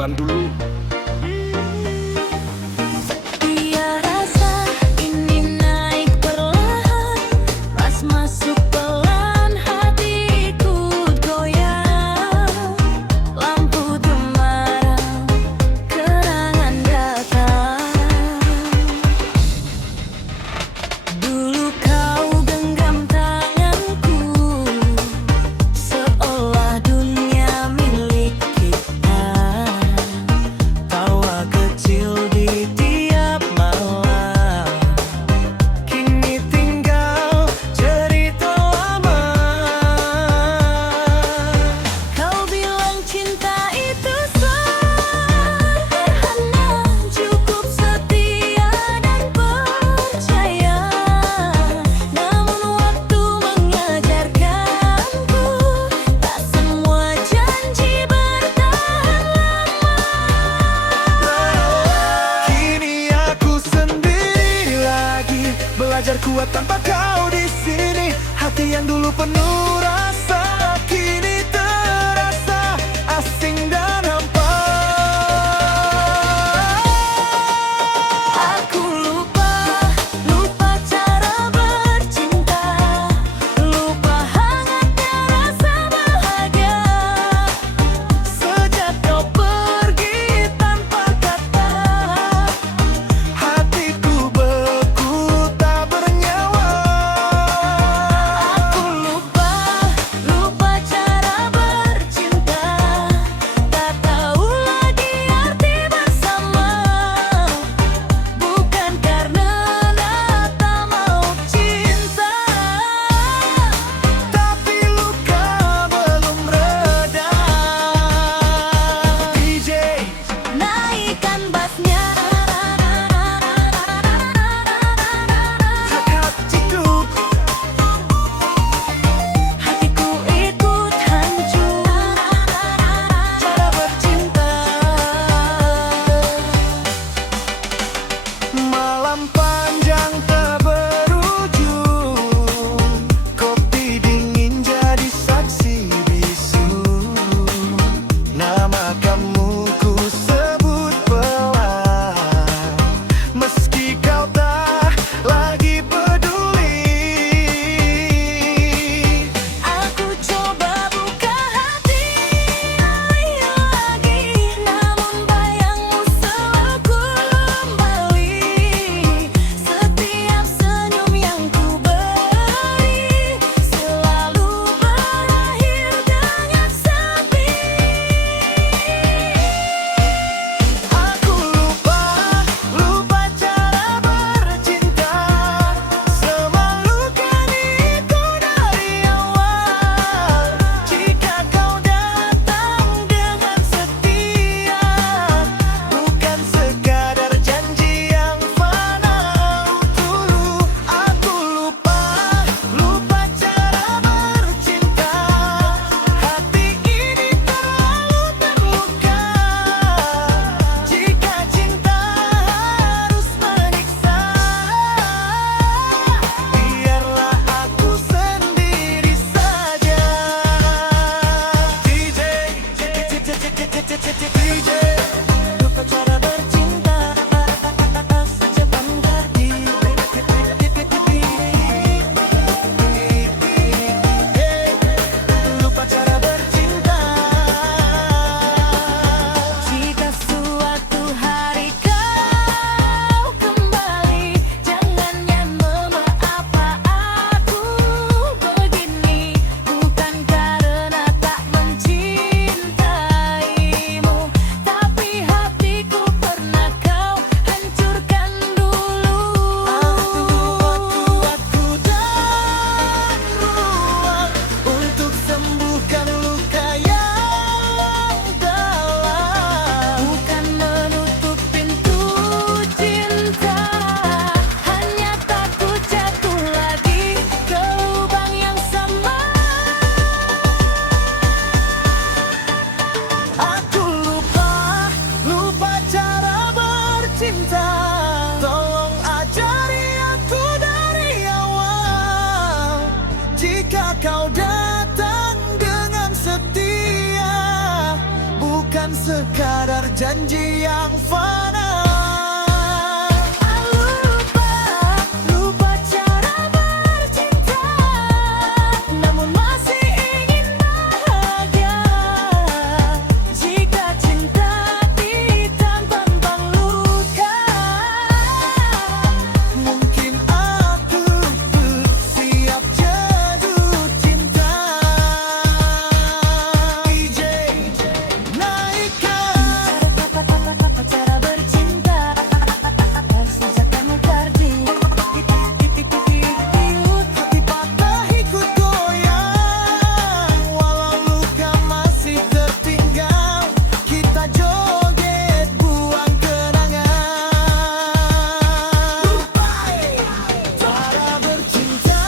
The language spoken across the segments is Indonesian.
jalan dulu. Belajar kuat tanpa kau di sini. Hati yang dulu penuh rasa kini terasa asing dan hampa. Aku lupa cara bercinta, lupa hangatnya rasa bahagia. Sejak kau pergi tanpa kata, hatiku beku tak bernyawa. Aku lupa cara bercinta, tak tahu lagi arti bersama. Bukan karena tak mau cinta, Tapi luka belum reda. DJ naikkan bassnya. hatiku, Hatiku ikut hancur cara bercinta. malam panjang tak berujung. Kopi dingin jadi saksi bisu. Nama kamu ku sebut pelan, meski kau tak lagi peduli. Aku coba buka hati lagi, namun bayangmu selalu kembali. Setiap senyum yang ku beri selalu berakhir dengan sepi. Aku lupa cara bercinta. Semalukan itu dari awal. Jika kau datang dengan setia, bukan sekadar janji yang fana dulu. Aku lupa cara bercinta. Hati ini terlalu terluka. Jika cinta harus menyiksa, biarlah aku sendiri saja. DJ lupa cara bercinta secepat hati. Lupa cara bercinta. Jika suatu hari kau kembali, jangannya mengapa aku begini. Bukan karena tak mencintaimu, tapi hatiku pernah kau hancurkan dulu. Waktu dan ruang untuk sembuhkan luka yang dalam. Bukan menutup pintu cinta, hanya takut jatuh lagi ke lubang yang sama. Aku lupa cara bercinta. Tolong ajari aku dari awal. Jika kau datang dengan setia, bukan sekadar janji yang fana. Lupa cara bercinta, namun masih ingin bahagia. Jika cinta ditanam bang luka, Mungkin aku bersiap jatuh cinta. DJ naikkan. cara bercinta harus sejak kamu pergi. Hati patah ikut goyang, walau luka masih tertinggal. Kita joget buang kenangan. Cara bercinta.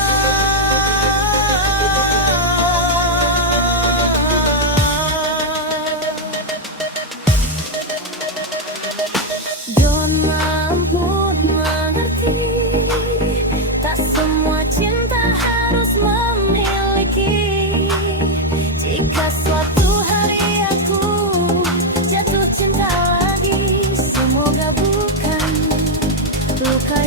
Don't mampu mengerti, tak semua cinta harus memiliki. Jika suatu hari aku jatuh cinta lagi, semoga bukan luka